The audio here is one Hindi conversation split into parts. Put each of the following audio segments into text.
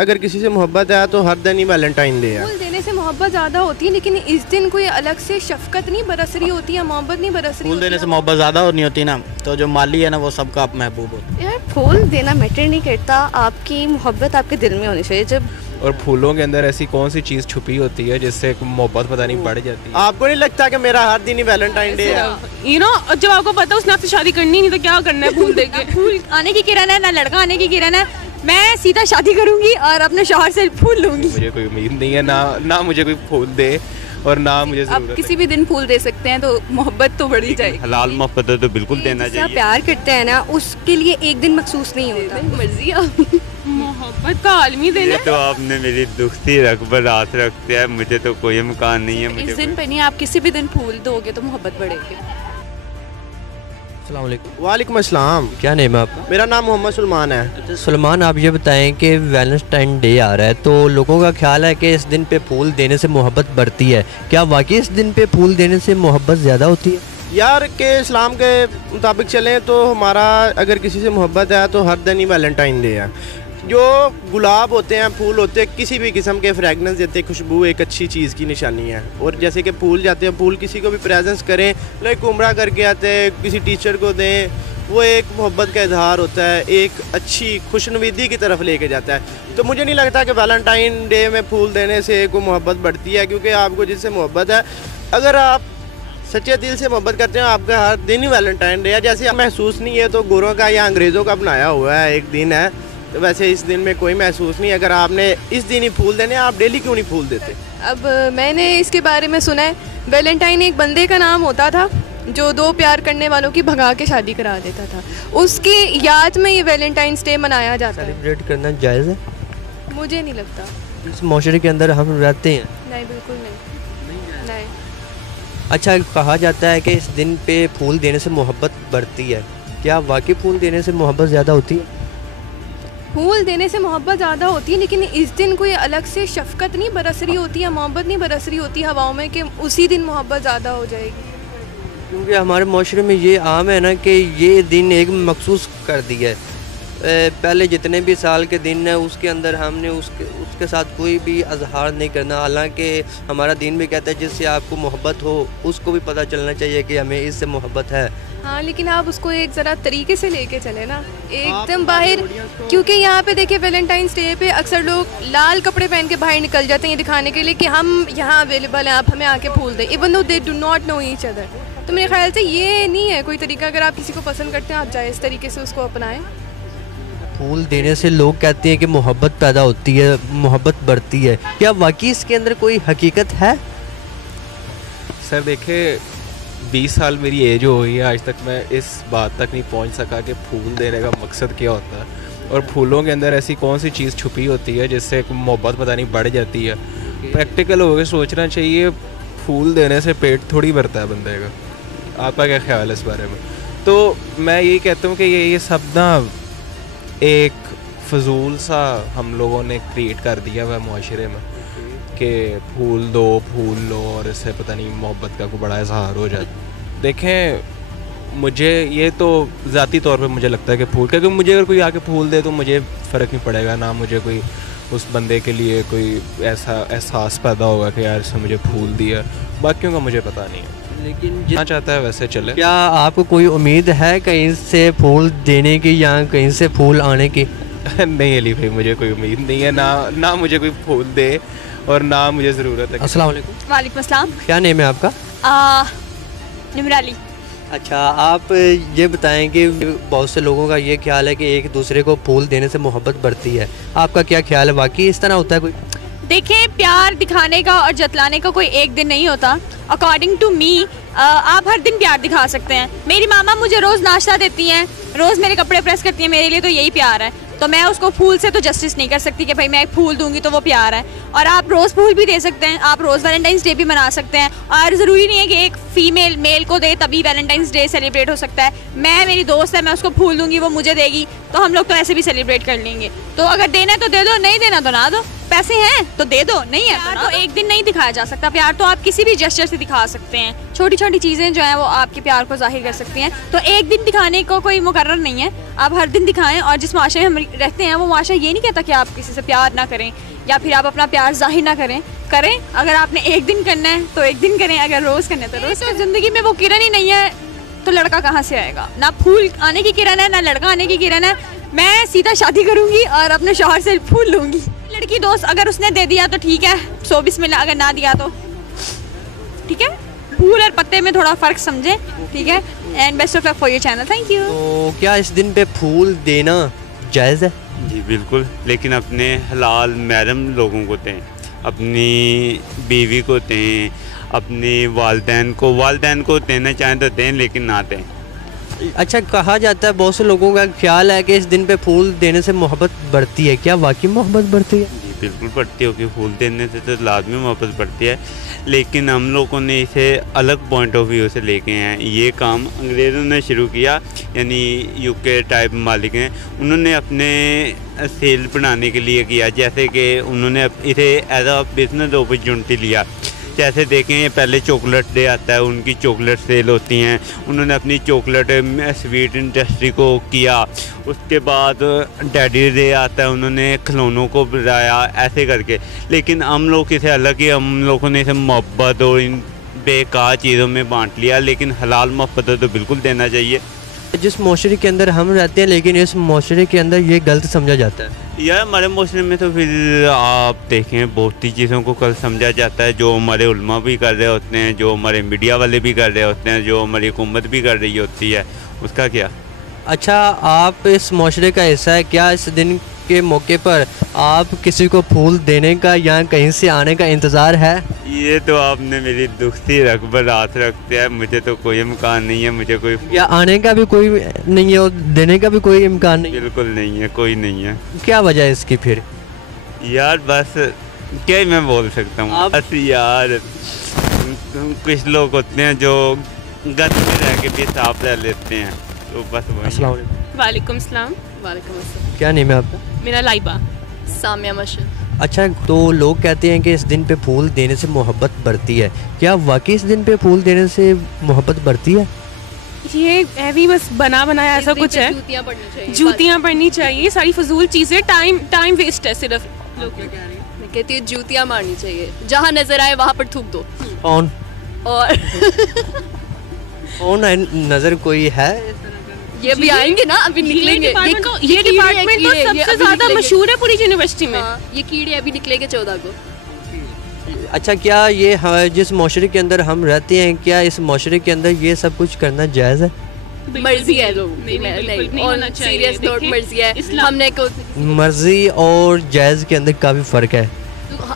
अगर किसी से मोहब्बत है तो हर दिन ही वैलेंटाइन डे है। फूल देने से मोहब्बत ज़्यादा होती है, लेकिन इस दिन कोई अलग से शफकत नहीं बरस रही होती है, मोहब्बत नहीं बरस रही। फूल देने से मोहब्बत ज़्यादा और नहीं होती ना, तो जो माली है ना वो सबका आप महबूब होता है। यार फूल देना मैटर नहीं करता, आपकी मोहब्बत आपके दिल में होनी चाहिए। जब और फूलों के अंदर ऐसी कौन सी चीज़ छुपी होती है जिससे मोहब्बत पता नहीं बढ़ जाती है। आपको नहीं लगता कि मेरा हर दिन ही वैलेंटाइन डे है? जब आपको पता उसने आपसे शादी करनी नहीं तो क्या करना है फूल देके। फूल आने की किरण है ना लड़का आने की किरण है, मैं सीधा शादी करूंगी और अपने शौहर से फूल लूंगी। मुझे कोई उम्मीद नहीं है ना मुझे कोई फूल दे और ना मुझे आप किसी भी दिन फूल दे सकते हैं, तो मोहब्बत तो बढ़ी जाएगी। हलाल मोहब्बत है तो बिल्कुल देना चाहिए। प्यार करते हैं ना उसके लिए एक दिन मखसूस नहीं होता। मर्जी मोहब्बत का आलमी दिन है। तो आपने मेरी दुखती रगबत हाथ रखते हैं, मुझे तो कोई इम्कान नहीं है। इस दिन पे नहीं, आप किसी भी दिन फूल दोगे तो मोहब्बत बढ़ेगी। अस्सलाम वालेकुम। वालेकुम अस्सलाम। क्या नेम है आपका? मेरा नाम मोहम्मद सलमान है। अच्छा सलमान, आप ये बताएं कि वैलेंटाइन डे आ रहा है तो लोगों का ख्याल है कि इस दिन पे फूल देने से मोहब्बत बढ़ती है। क्या वाकई इस दिन पे फूल देने से मोहब्बत ज़्यादा होती है? यार के इस्लाम के मुताबिक चलें तो हमारा अगर किसी से मोहब्बत है तो हर दिन ही वैलेंटाइन डे है। जो गुलाब होते हैं, फूल होते हैं, किसी भी किस्म के फ्रेगनेंस देते, खुशबू एक अच्छी चीज़ की निशानी है। और जैसे कि फूल जाते हैं, फूल किसी को भी प्रेजेंस करें, लाइक उम्रा करके आते हैं, किसी टीचर को दें, वो एक मोहब्बत का इजहार होता है, एक अच्छी खुशनुवीदी की तरफ लेके जाता है। तो मुझे नहीं लगता कि वैलेंटाइन डे में फूल देने से कोई मोहब्बत बढ़ती है, क्योंकि आपको जिससे मोहब्बत है, अगर आप सच्चे दिल से मोहब्बत करते हैं, आपका हर दिन ही वैलेंटाइन डे है। जैसे महसूस नहीं है तो गोरों का या अंग्रेज़ों का बनाया हुआ है एक दिन है, तो वैसे इस दिन में कोई महसूस नहीं। अगर आपने इस दिन ही फूल देने, आप डेली क्यों नहीं फूल देते? अब मैंने इसके बारे में सुना है, वैलेंटाइन एक बंदे का नाम होता था जो दो प्यार करने वालों की भगा के शादी करा देता था। उसकी याद में ये वैलेंटाइंस डे मनाया जाता है। सेलिब्रेट करना जायज़ है? मुझे नहीं लगता। इस माशरे के अंदर हम रहते हैं। नहीं, बिल्कुल नहीं। अच्छा, कहा जाता है कि इस दिन पे फूल देने से मोहब्बत बढ़ती है। क्या वाकई फूल देने से मोहब्बत ज़्यादा होती है? फूल देने से मोहब्बत ज़्यादा होती है, लेकिन इस दिन कोई अलग से शफकत नहीं बरस रही होती है, मोहब्बत नहीं बरस रही होती हवाओं में कि उसी दिन मोहब्बत ज़्यादा हो जाएगी। क्योंकि हमारे माशरे में ये आम है ना कि ये दिन एक मखसूस कर दिया है। पहले जितने भी साल के दिन है उसके अंदर हमने उसके साथ कोई भी इजहार नहीं करना। हालांकि हमारा दीन भी कहता है जिससे आपको मोहब्बत हो उसको भी पता चलना चाहिए कि हमें इससे मोहब्बत है। हाँ, लेकिन आप उसको एक ज़रा तरीके से लेके चले ना, एकदम बाहर। क्योंकि यहाँ पे देखिए वैलेंटाइंस डे पे अक्सर लोग लाल कपड़े पहन के बाहर निकल जाते हैं ये दिखाने के लिए कि हम यहाँ अवेलेबल हैं, आप हमें आके फूल दें, even though they do not know each other. तो मेरे ख्याल से ये नहीं है कोई तरीका। अगर आप किसी को पसंद करते हैं, आप जाए इस तरीके से उसको अपनाएं। फूल देने से लोग कहते हैं कि मोहब्बत पैदा होती है, मोहब्बत बढ़ती है। क्या वाकई इसके अंदर कोई हकीकत है? सर देखे, 20 साल मेरी एज हो गई है, आज तक मैं इस बात तक नहीं पहुंच सका कि फूल देने का मकसद क्या होता है और फूलों के अंदर ऐसी कौन सी चीज़ छुपी होती है जिससे मोहब्बत पता नहीं बढ़ जाती है। प्रैक्टिकल होकर सोचना चाहिए, फूल देने से पेट थोड़ी भरता है बंदे का। आपका क्या ख्याल है इस बारे में? तो मैं यही कहता हूँ कि ये सब ना एक फजूल सा हम लोगों ने क्रिएट कर दिया हुआ है माशरे में कि फूल दो, फूल लो और इससे पता नहीं मोहब्बत का कोई बड़ा इजहार हो जाता। देखें, मुझे ये तो ज़ाती तौर पे मुझे लगता है कि फूल, क्योंकि मुझे अगर कोई आके फूल दे तो मुझे फ़र्क नहीं पड़ेगा, ना मुझे कोई उस बंदे के लिए कोई ऐसा एहसास पैदा होगा कि यार इसने मुझे फूल दिया। बाकियों का मुझे पता नहीं है, लेकिन जितना चाहता है वैसे चले। क्या आपको कोई उम्मीद है कहीं से फूल देने की या कहीं से फूल आने की? नहीं अली भाई, मुझे कोई उम्मीद नहीं है, ना मुझे कोई फूल दे और ना मुझे ज़रूरत है। अस्सलाम वालेकुम। वालेकुम अस्सलाम। क्या नेम है आपका? निमराली। अच्छा, आप ये बताएं कि बहुत से लोगों का ये ख्याल है कि एक दूसरे को फूल देने से मोहब्बत बढ़ती है। आपका क्या ख्याल है, वाकई इस तरह होता है कोई? देखिए, प्यार दिखाने का और जतलाने का कोई एक दिन नहीं होता। अकॉर्डिंग टू मी, आप हर दिन प्यार दिखा सकते हैं। मेरी मामा मुझे रोज़ नाश्ता देती हैं, रोज़ मेरे कपड़े प्रेस करती हैं, मेरे लिए तो यही प्यार है। तो मैं उसको फूल से तो जस्टिस नहीं कर सकती कि भाई मैं एक फूल दूंगी तो वो प्यार है। और आप रोज़ फूल भी दे सकते हैं, आप रोज़ वैलेंटाइंस डे भी मना सकते हैं, और ज़रूरी नहीं है कि एक फीमेल मेल को दे तभी वैलेंटाइंस डे सेलिब्रेट हो सकता है। मैं, मेरी दोस्त है, मैं उसको फूल दूंगी, वो मुझे देगी, तो हम लोग तो ऐसे भी सेलिब्रेट कर लेंगे। तो अगर देना है तो दे दो, नहीं देना तो ना दो। पैसे हैं तो दे दो, नहीं है प्यार तो एक दिन नहीं दिखाया जा सकता। प्यार तो आप किसी भी जेस्चर से दिखा सकते हैं। छोटी छोटी चीज़ें जो हैं वो आपके प्यार को जाहिर कर सकती हैं। तो एक दिन दिखाने को कोई मुकर्रर नहीं है, आप हर दिन दिखाएं। और जिस माशरे में हम रहते हैं वो माशरा ये नहीं कहता कि आप किसी से प्यार ना करें या फिर आप अपना प्यार जाहिर ना करें। अगर आपने एक दिन करना है तो एक दिन करें, अगर रोज़ करना है तो रोज़। तो ज़िंदगी में वो किरण ही नहीं है तो लड़का कहाँ से आएगा? ना फूल आने की किरण है, ना लड़का आने की किरण है। मैं सीधा शादी करूँगी और अपने शौहर से फूल लूँगी। लड़की दोस्त अगर उसने दे दिया तो ठीक है, 100 बिस्मिल्लाह, अगर ना दिया तो ठीक है। फूल और पत्ते में थोड़ा फ़र्क समझे, ठीक है। And best of luck for your channel, thank you. तो क्या इस दिन पे फूल देना जायज़ है? जी बिल्कुल, लेकिन अपने हलाल महरम लोगों को दें, अपनी बीवी को दें, अपने वालिदैन को देना चाहें तो दें, लेकिन ना दें। अच्छा, कहा जाता है, बहुत से लोगों का ख्याल है कि इस दिन पे फूल देने से मोहब्बत बढ़ती है। क्या वाकई मोहब्बत बढ़ती है? जी बिल्कुल बढ़ती होगी, फूल देने से तो लाजमी मोहब्बत बढ़ती है, लेकिन हम लोगों ने इसे अलग पॉइंट ऑफ व्यू से लेके हैं। ये काम अंग्रेज़ों ने शुरू किया, यानी यूके टाइप मालिक हैं, उन्होंने अपने सेल बनाने के लिए किया। जैसे कि उन्होंने इसे एज अ बिजनेस अपॉर्चुनिटी लिया। जैसे देखें, पहले चॉकलेट डे आता है, उनकी चॉकलेट सेल होती हैं, उन्होंने अपनी चॉकलेट स्वीट इंडस्ट्री को किया। उसके बाद डैडी डे आता है, उन्होंने खिलौनों को बनाया, ऐसे करके। लेकिन हम लोग इसे अलग ही, हम लोगों ने इसे मोहब्बत और इन बेकार चीज़ों में बांट लिया। लेकिन हलाल मोहब्बत तो बिल्कुल देना चाहिए। जिस माशरे के अंदर हम रहते हैं, लेकिन इस माशरे के अंदर ये गलत समझा जाता है। यार हमारे माशरे में तो फिर आप देखें बहुत सी चीज़ों को गलत समझा जाता है, जो हमारे उलमा भी कर रहे होते हैं, जो हमारे मीडिया वाले भी कर रहे होते हैं, जो हमारी हुकूमत भी कर रही होती है, उसका क्या। अच्छा, आप इस माशरे का हिस्सा है, क्या इस दिन के मौके पर आप किसी को फूल देने का या कहीं से आने का इंतज़ार है? ये तो आपने मेरी दुखती रगबत हाथ रख दिया है। मुझे तो कोई इम्कान नहीं है, मुझे कोई या आने का भी कोई नहीं है और देने का भी कोई इम्कान नहीं है? बिल्कुल नहीं है, कोई नहीं है। क्या वजह है इसकी फिर? यार बस क्या ही मैं बोल सकता हूँ, बस यार कुछ लोग होते हैं जो गंद में रह के भी साफ रह लेते हैं, तो बस वही। अस्सलाम वालेकुम। वालेकुम सलाम। क्या नेम है आपका? मेरा लाइबा। सामिया मशहूर। अच्छा, तो लोग कहते हैं कि इस दिन पे फूल देने से मोहब्बत बढ़ती है। क्या वाकई इस दिन पे फूल देने से मोहब्बत बढ़ती है? ये हैवी बस बना बनाया ऐसा कुछ है। जूतियाँ पड़नी चाहिए, सारी फजूल चीज़ें, टाइम वेस्ट है सिर्फ। लोग क्या कह रहे हैं? मैं कहती हूँ जूतियाँ मारनी चाहिए, जहाँ नजर आए वहाँ पर थूक दो। कौन? और कौन है? नजर कोई है? ये भी आएंगे ना, अभी निकलेंगे। ये डिपार्टमेंट तो सबसे ज्यादा मशहूर है पूरी यूनिवर्सिटी में। ये कीड़े अभी निकलेंगे 14 को। अच्छा, क्या ये जिस माशरे के अंदर हम रहते हैं, क्या इस माशरे के अंदर ये सब कुछ करना जायज़ है? मर्जी है लोगों की, नहीं और सीरियस नोट मर्जी है। हमने मर्जी और जायज़ के अंदर काफ़ी फ़र्क है।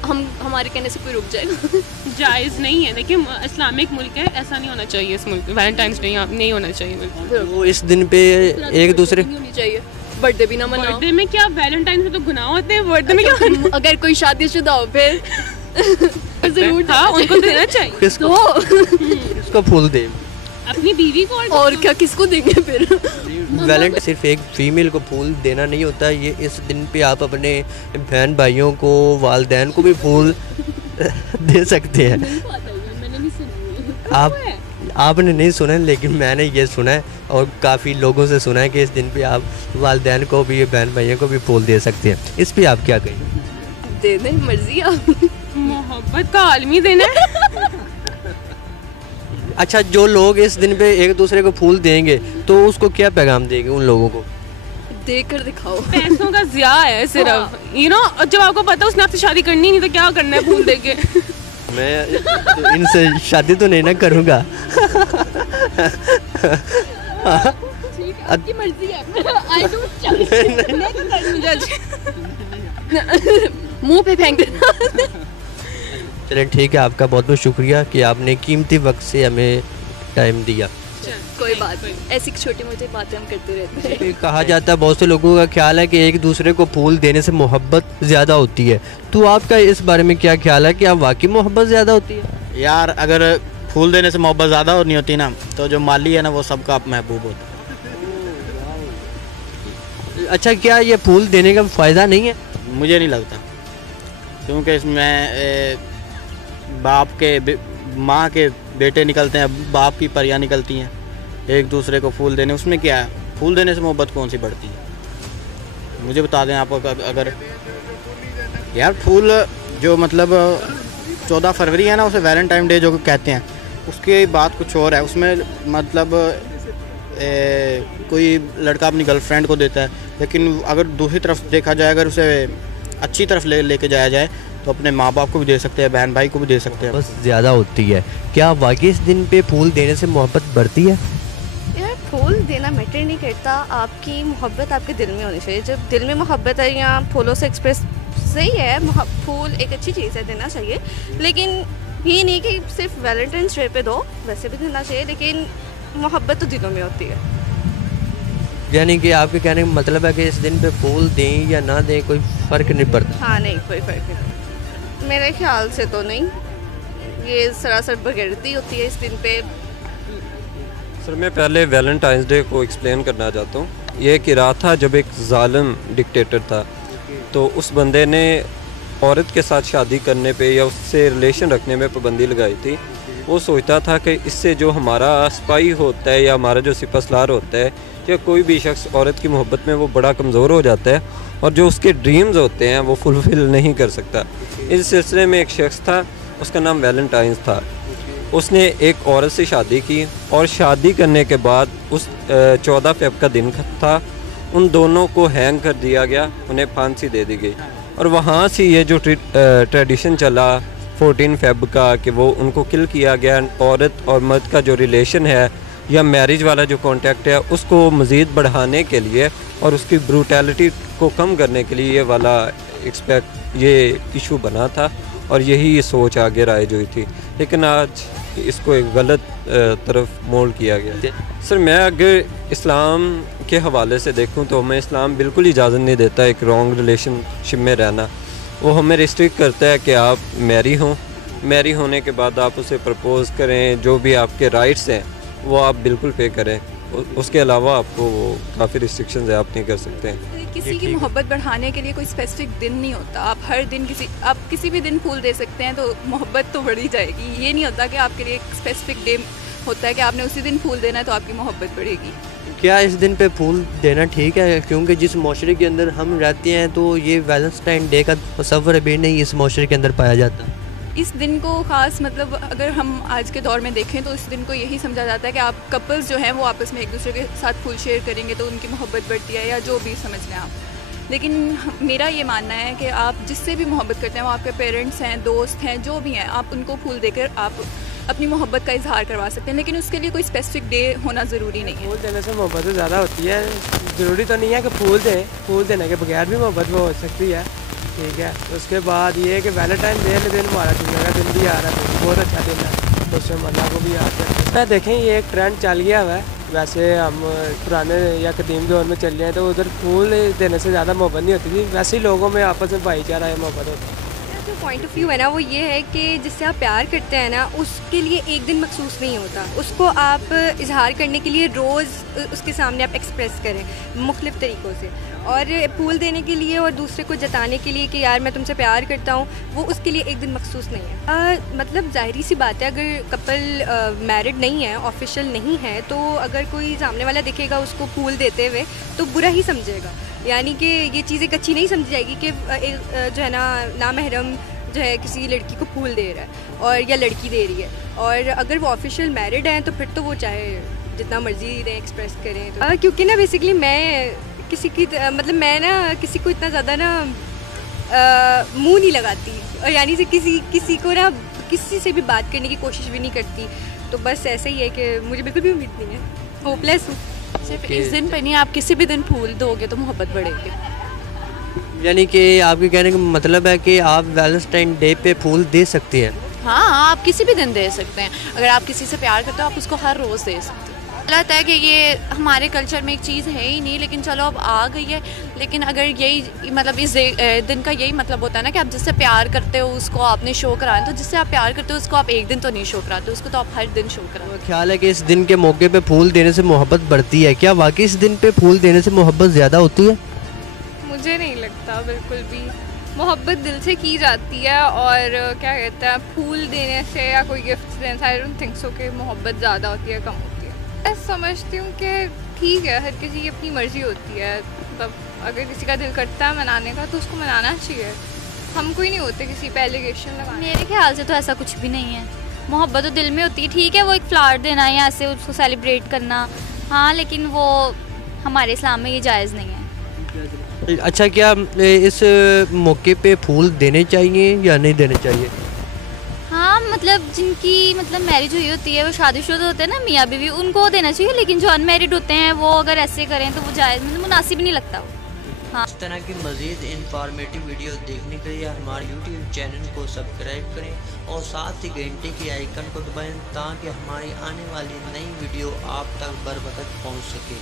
हम हमारे कहने से कोई रुक जाएगा? जायज़ नहीं है, देखिए इस्लामिक मुल्क है, ऐसा नहीं होना चाहिए। इस मुल्क में वैलेंटाइंस डे नहीं होना चाहिए। वो इस दिन पे एक दूसरे नहीं होनी चाहिए। बर्थडे भी ना मनाओ। बर्थडे में क्या, वैलेंटाइन में तो गुनाह होते हैं, बर्थडे में क्या? अगर कोई शादीशुदा हो फिर जरूर हाँ, उनको देना चाहिए। किसको फूल दे? अपनी बीवी को। और क्या, किसको देंगे फिर? वैलेंटाइन सिर्फ एक फीमेल को फूल देना नहीं होता, ये इस दिन पे आप अपने बहन भाइयों को, वालिदैन को भी फूल दे सकते हैं। आपने नहीं सुना, लेकिन मैंने ये सुना है और काफ़ी लोगों से सुना है कि इस दिन पे आप वालिदैन को भी, बहन भाइयों को भी फूल दे सकते हैं। इस पे आप क्या कहेंगे? दे दें, मर्जी आप। मोहब्बत का आलमी देना है। अच्छा, जो लोग इस दिन पे एक दूसरे को फूल देंगे तो उसको क्या पैगाम देंगे उन लोगों को? देकर दिखाओ। पैसों का ज़िया है सिर्फ, यू नो। जब आपको पता उसने आपसे शादी करनी नहीं तो क्या करना है फूल देके। मैं तो इनसे शादी तो नहीं ना करूँगा। आपकी मर्जी है। I don't judge। मुंह पे फेंक देना। चलिए ठीक है, आपका बहुत बहुत शुक्रिया कि आपने कीमती वक्त से हमें टाइम दिया। कोई बात नहीं, ऐसी छोटी मोटी बातें हम करते रहते हैं। कहा जाता है, बहुत से लोगों का ख्याल है कि एक दूसरे को फूल देने से मोहब्बत ज़्यादा होती है। तो आपका इस बारे में क्या ख्याल है कि आप वाकई मोहब्बत ज़्यादा होती है? यार अगर फूल देने से मोहब्बत ज़्यादा और नहीं होती ना, तो जो माली है ना वो सबका महबूब होता है। अच्छा, क्या ये फूल देने का फ़ायदा नहीं है? मुझे नहीं लगता, क्योंकि इसमें बाप के माँ के बेटे निकलते हैं, बाप की परियां निकलती हैं एक दूसरे को फूल देने, उसमें क्या है? फूल देने से मोहब्बत कौन सी बढ़ती है? मुझे बता दें आप। अगर यार फूल जो मतलब 14 फरवरी है ना, उसे वैलेंटाइन डे जो कहते हैं, उसकी बात कुछ और है। उसमें मतलब कोई लड़का अपनी गर्लफ्रेंड को देता है, लेकिन अगर दूसरी तरफ देखा जाए, अगर उसे अच्छी तरफ लेके जाया जाए तो अपने माँ बाप को भी दे सकते हैं, बहन भाई को भी दे सकते हैं। बस ज़्यादा होती है। क्या वाकई इस दिन पे फूल देने से मोहब्बत बढ़ती है? यार फूल देना मैटर नहीं करता, आपकी मोहब्बत आपके दिल में होनी चाहिए। जब दिल में मोहब्बत है या फूलों से एक्सप्रेस सही है, फूल एक अच्छी चीज़ है, देना चाहिए। लेकिन ये नहीं कि सिर्फ वैलेंटाइंस डे पे दो, वैसे भी देना चाहिए, लेकिन मोहब्बत तो दिलों में होती है। यानी कि आपके कहने का मतलब है कि इस दिन पे फूल दें या ना दें कोई फ़र्क नहीं पड़ता? हाँ, नहीं, कोई फ़र्क नहीं मेरे ख्याल से तो नहीं। ये सरासर बगैरती होती है इस दिन पे। सर मैं पहले वैलेंटाइंस डे को एक्सप्लेन करना चाहता हूँ। ये एक इरादा था, जब एक ज़ालिम डिक्टेटर था तो उस बंदे ने औरत के साथ शादी करने पे या उससे रिलेशन रखने में पाबंदी लगाई थी। वो सोचता था कि इससे जो हमारा स्पाई होता है या हमारा जो सिपहसालार होता है या कोई भी शख्स औरत की मोहब्बत में वो बड़ा कमज़ोर हो जाता है और जो उसके ड्रीम्स होते हैं वो फुलफ़िल नहीं कर सकता। इस सिलसिले में एक शख्स था, उसका नाम वैलेंटाइंस था। उसने एक औरत से शादी की और शादी करने के बाद उस 14 फ़रवरी का दिन था, उन दोनों को हैंग कर दिया गया, उन्हें फांसी दे दी गई। और वहाँ से ये जो ट्रेडिशन चला 14 फ़रवरी का कि वो उनको किल किया गया। औरत और मर्द का जो रिलेशन है या मैरिज वाला जो कॉन्टेक्ट है उसको मज़ीद बढ़ाने के लिए और उसकी ब्रूटैलिटी को कम करने के लिए ये वाला ये इशू बना था और यही सोच आगे राइज हुई थी। लेकिन आज इसको एक गलत तरफ मोल्ड किया गया। सर मैं अगर इस्लाम के हवाले से देखूं तो हमें इस्लाम बिल्कुल इजाज़त नहीं देता एक रॉन्ग रिलेशनशिप में रहना। वो हमें रिस्ट्रिक्ट करता है कि आप मैरी होने के बाद आप उसे प्रपोज़ करें, जो भी आपके राइट्स हैं वो आप बिल्कुल पे करें। उसके अलावा आपको काफ़ी रिस्ट्रिक्शंस है, आप नहीं कर सकते हैं। किसी की मोहब्बत बढ़ाने के लिए कोई स्पेसिफिक दिन नहीं होता। आप हर दिन आप किसी भी दिन फूल दे सकते हैं तो मोहब्बत तो बढ़ ही जाएगी। ये नहीं होता कि आपके लिए एक स्पेसिफिक डे होता है कि आपने उसी दिन फूल देना है तो आपकी मोहब्बत बढ़ेगी। क्या इस दिन पे फूल देना ठीक है? क्योंकि जिस माशरे के अंदर हम रहते हैं तो ये वैलेंटाइन डे का तस्वर भी नहीं इस माशरे के अंदर पाया जाता। इस दिन को ख़ास मतलब अगर हम आज के दौर में देखें तो इस दिन को यही समझा जाता है कि आप कपल्स जो हैं वो आपस में एक दूसरे के साथ फूल शेयर करेंगे तो उनकी मोहब्बत बढ़ती है, या जो भी समझ लें आप। लेकिन मेरा ये मानना है कि आप जिससे भी मोहब्बत करते हैं, वो आपके पेरेंट्स हैं, दोस्त हैं, जो भी हैं, आप उनको फूल देकर आप अपनी मोहब्बत का इजहार करवा सकते हैं। लेकिन उसके लिए कोई स्पेसिफिक डे होना ज़रूरी नहीं है। फूल देने से मोहब्बत ज़्यादा होती है। ज़रूरी तो नहीं है कि फूल दें, फूल देने के बगैर भी मोहब्बत वो हो सकती है। ठीक है, उसके बाद ये है कि वैलेंटाइन डे के दिन हमारा दुनिया का दिन भी आ रहा है, बहुत अच्छा दिन है, तो उसमें मल्ला को भी याद करते हैं। देखें ये एक ट्रेंड चल गया हुआ है। वैसे हम पुराने या कदीम दौर में चल जाए तो उधर फूल देने से ज़्यादा मोहब्बत नहीं होती थी, वैसे ही लोगों में आपस में भाईचारा या मोहब्बत होता है। जो पॉइंट ऑफ व्यू है ना वो ये है कि जिससे आप प्यार करते हैं ना उसके लिए एक दिन मखसूस नहीं होता, उसको आप इजहार करने के लिए रोज़ उसके सामने आप एक्सप्रेस करें मुख्तलिफ़ तरीक़ों से। और फूल देने के लिए और दूसरे को जताने के लिए कि यार मैं तुमसे प्यार करता हूँ, वो उसके लिए एक दिन मखसूस नहीं है। मतलब ज़ाहिरी सी बात है, अगर कपल मैरिड नहीं है, ऑफिशियल नहीं है, तो अगर कोई सामने वाला दिखेगा उसको फूल देते हुए तो बुरा ही समझेगा। यानी कि ये चीज़ एक अच्छी नहीं समझी जाएगी कि जो है ना महरम जो है किसी लड़की को फूल दे रहा है और या लड़की दे रही है। और अगर वो ऑफिशियल मैरिड हैं तो फिर तो वो चाहे जितना मर्जी दें एक्सप्रेस करें। तो क्योंकि ना बेसिकली मैं किसी की मतलब मैं ना किसी को इतना ज़्यादा ना मुँह नहीं लगाती, और यानी से किसी को ना किसी से भी बात करने की कोशिश भी नहीं करती। तो बस ऐसे ही है कि मुझे बिल्कुल भी उम्मीद नहीं है, होपलेस हूँ। सिर्फ इस दिन पे नहीं, आप किसी भी दिन फूल दोगे तो मोहब्बत बढ़ेगी। यानी कि आपके कहने का मतलब है कि आप वैलेंटाइन डे पे फूल दे सकते हैं? हाँ, आप किसी भी दिन दे सकते हैं। अगर आप किसी से प्यार करते हो आप उसको हर रोज़ दे सकते हैं। गलत है कि ये हमारे कल्चर में एक चीज़ है ही नहीं, लेकिन चलो अब आ गई है। लेकिन अगर यही मतलब इस दिन का यही मतलब होता है ना कि आप जिससे प्यार करते हो उसको आपने शो कराना, तो जिससे आप प्यार करते हो उसको आप एक दिन तो नहीं शो कराते, उसको तो आप हर दिन शो कराते। ख्याल है कि इस दिन के मौके पे फूल देने से मोहब्बत बढ़ती है, क्या वाकई इस दिन पे फूल देने से मोहब्बत ज़्यादा होती है? मुझे नहीं लगता बिल्कुल भी। मोहब्बत दिल से की जाती है, और क्या कहते हैं फूल देने से या कोई गिफ्ट देने से आई डोंट थिंक सो कि मोहब्बत ज़्यादा होती है, कम होती है। मैं समझती हूँ कि ठीक है, हर किसी की अपनी मर्ज़ी होती है, मतलब अगर किसी का दिल करता है मनाने का तो उसको मनाना चाहिए। हम कोई नहीं होते किसी पे एलिगेशन लगाने। मेरे ख्याल से तो ऐसा कुछ भी नहीं है, मोहब्बत तो दिल में होती है। ठीक है, वो एक फ्लावर देना या ऐसे उसको सेलिब्रेट करना, हाँ, लेकिन वो हमारे इस्लाम में ये जायज़ नहीं है। अच्छा, क्या इस मौके पे फूल देने चाहिए या नहीं देने चाहिए? हाँ, मतलब जिनकी मतलब मैरिज हुई होती है, वो शादीशुदा होते हैं ना, मियाँ बीवी, उनको देना चाहिए। लेकिन जो अनमैरिड होते हैं वो अगर ऐसे करें तो वो जायज़ मतलब मुनासिब नहीं लगता वो। हाँ, इस तरह की मज़ीद इंफॉर्मेटिव वीडियो देखने के लिए हमारे YouTube चैनल को सब्सक्राइब करें और साथ ही घंटे के आइकन को दबाएं ताकि हमारी आने वाली नई वीडियो आप तक बर वक्त पहुँच सके।